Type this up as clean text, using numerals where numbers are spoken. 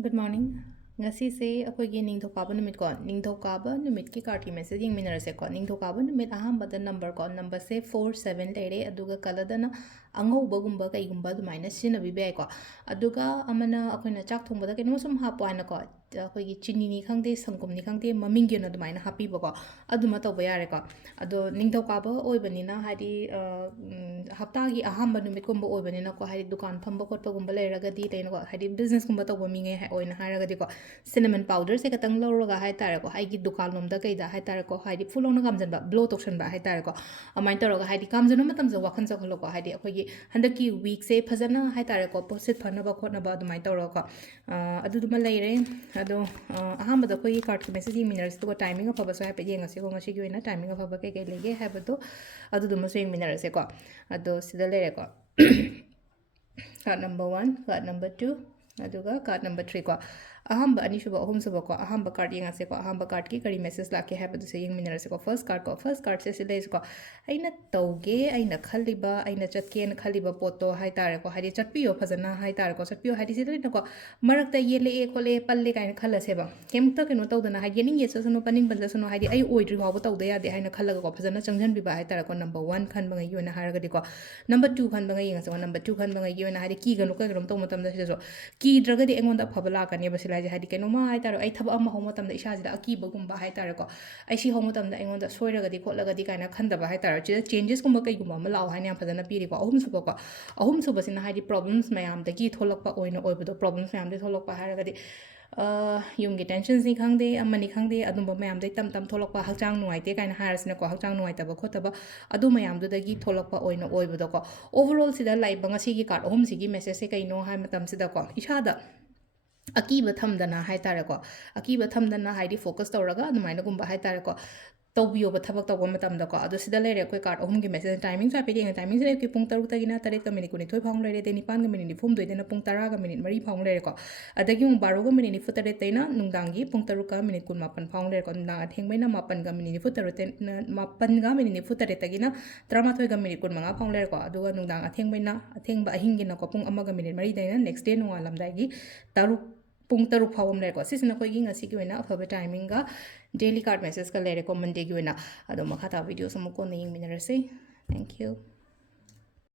Good morning. Ngasigi ꯑꯩꯈꯣꯏꯒꯤ ꯅꯤꯡꯊꯧꯀꯥꯕ ꯅꯨꯃꯤꯠ ꯀꯣ ꯅꯤꯡꯊꯧꯀꯥꯕ ꯅꯨꯃꯤꯠꯀꯤ ꯀꯥꯔꯠꯀꯤ ꯃꯦꯁꯦꯖ ꯌꯦꯡꯃꯤꯟꯅꯔꯁꯦ ꯀꯣ ꯅꯤꯡꯊꯧꯀꯥꯕ ꯅꯨꯃꯤꯠ ꯑꯍꯥꯟꯕꯗ ꯅꯝꯕꯔꯁꯦ 4 7 ꯂꯩꯔꯦ ꯑꯗꯨꯒ ꯀꯂꯔꯗꯅ ꯑꯉꯧꯕꯒꯨꯝꯕ ꯀꯩꯒꯨꯝꯕ ꯑꯗꯨꯃꯥꯏꯅ ꯁꯤꯖꯤꯟꯅꯕꯤꯕ ꯌꯥꯏꯀꯣ ꯑꯗꯨꯒ ꯑꯃꯅ ꯑꯩꯈꯣꯏꯅ ꯆꯥꯛ ꯊꯣꯡꯕꯗ ꯀꯩꯅꯣ ꯁꯨꯝ ꯍꯥꯞꯄꯣ ꯍꯥꯏꯅꯀꯣ ꯑꯩꯈꯣꯏꯒꯤ ꯆꯤꯅꯤꯅꯤ ꯈꯪꯗꯦ ꯁꯪꯒꯣꯝꯅꯤ ꯈꯪꯗꯦ ꯃꯃꯤꯡꯒꯤ ꯑꯣꯏꯅ ꯑꯗꯨꯃꯥꯏꯅ ꯍꯥꯞꯄꯤꯕꯀꯣ ꯑꯗꯨꯃ ꯇꯧꯕ ꯌꯥꯔꯦꯀꯣ ꯑꯗꯣ ꯅꯤꯡꯊꯧꯀꯥꯕ ꯑꯣꯏꯕꯅꯤꯅ ꯍꯥꯏꯗꯤ ꯍꯞꯇꯥꯒꯤ ꯑꯍꯥꯟꯕ ꯅꯨꯃꯤꯠꯀꯨꯝꯕ ꯑꯣꯏꯕꯅꯤꯅꯀꯣ ꯍꯥꯏꯗꯤ ꯗꯨꯀꯥꯟ ꯐꯝꯕ ꯈꯣꯠꯄꯒꯨꯝꯕ ꯂꯩꯔꯒꯗꯤ ꯀꯩꯅꯣꯀꯣ ꯍꯥꯏꯗꯤ ꯕꯤꯖꯤꯅꯦꯁꯀꯨꯝꯕ ꯇꯧꯕ ꯃꯤꯉꯩ ꯑꯣꯏꯅ ꯍꯥꯏꯔꯒꯗꯤꯀꯣ cinnamon powder se katang lawraga hai tareko haigi dukan lomda kaida hai tareko haidi fulona kamjanba blow tokshanba hai tareko amain taraga haidi kamjanu matam ja wakhan jakholoko haidi akhoi handaki week se phajana hai tareko posit phanaba khotnaba adumai taraga aduduma leire ado ahambada khoi card ki message miners to timing of abasa pe yengasi ko ngasi gi na timing of abake ke lege habado aduduma se miners ko ado sida leire ko card number 1 card number 2 aduga card number 3 ko ahamba anishuba ahumsuba ko ahamba card yengase ko ahamba card ki kari message lake habadu se yeng minarase ko first card se sile ko aina tauge aina khaliba aina chatke na khaliba poto hai tare ko hari chatpiyo phajana hai tare ko chatpiyo hari sile ko marakta yele e khole palle kaina khalase ba kemta keno tawdana hai yening yesa sunu paning banja sunu hai ai oidri hawo tawda ya de haina khalaga ko phajana changjan biba hai tare ko number 1 khan bangai yona haraga di ko number 2 khan bangai yengase ko number 2 khan bangai yona hari ki ganu ka grum taw matam da so ki dragadi engonda phabala kani basila hadi kenoma hai taro ai thaba ama homo tamda isajida akiba gumba hai taro ko ai si homo tamda engonda soiragadi khotlagadi kaina khandaba hai taro changes gumba kai gumba ma law haina phadana piri ko ahum suba sina hai problems mayam dagi tholakpa oina oibudo problems mayam de tholakpa haragadi yumgi tensions ni khangde amani khangde adumba mayam dai tam tholakpa hakchang nuaite kaina harasina ko hakchang nuaitaba khotaba adu mayam dagi tholakpa oina oibudo ko overall sida laiba ngasi gi card ahum sigi message se kaino hai matam sida ko isada akiba thamdana hai tareko akiba thamdana haidi focus tawraga adumaina gumba hai tareko tawbiyo ba thabak tawba matamda ko adu sida lere koi card ahum gi message timing sa pedi timing se ki pung 6 tagina 3 ka minute kuni thoi phang lere de 9 ga minute fum doidena pung 10 ga minute 3 phang lere ko adagi mung 12 ga minute fu 3 taina nungdangi pung 3 ka minute kun 8 phang lere ko nang atheng baina 8 ga minute fu 3 8 ga minute fu 3 tagina 13 ga minute kun 5 phang lere ko aduga nungdang atheng baina atheng ba ahingi na ko pung 1 ga minute 3 daina next day nungalamdagi taruk pung taruk phawam lere ko sisina koi gi ngasi gi wena afaba timing ga daily card message ka lere ko monday gi wena ado makha ta video samu ko na ying minarase thank you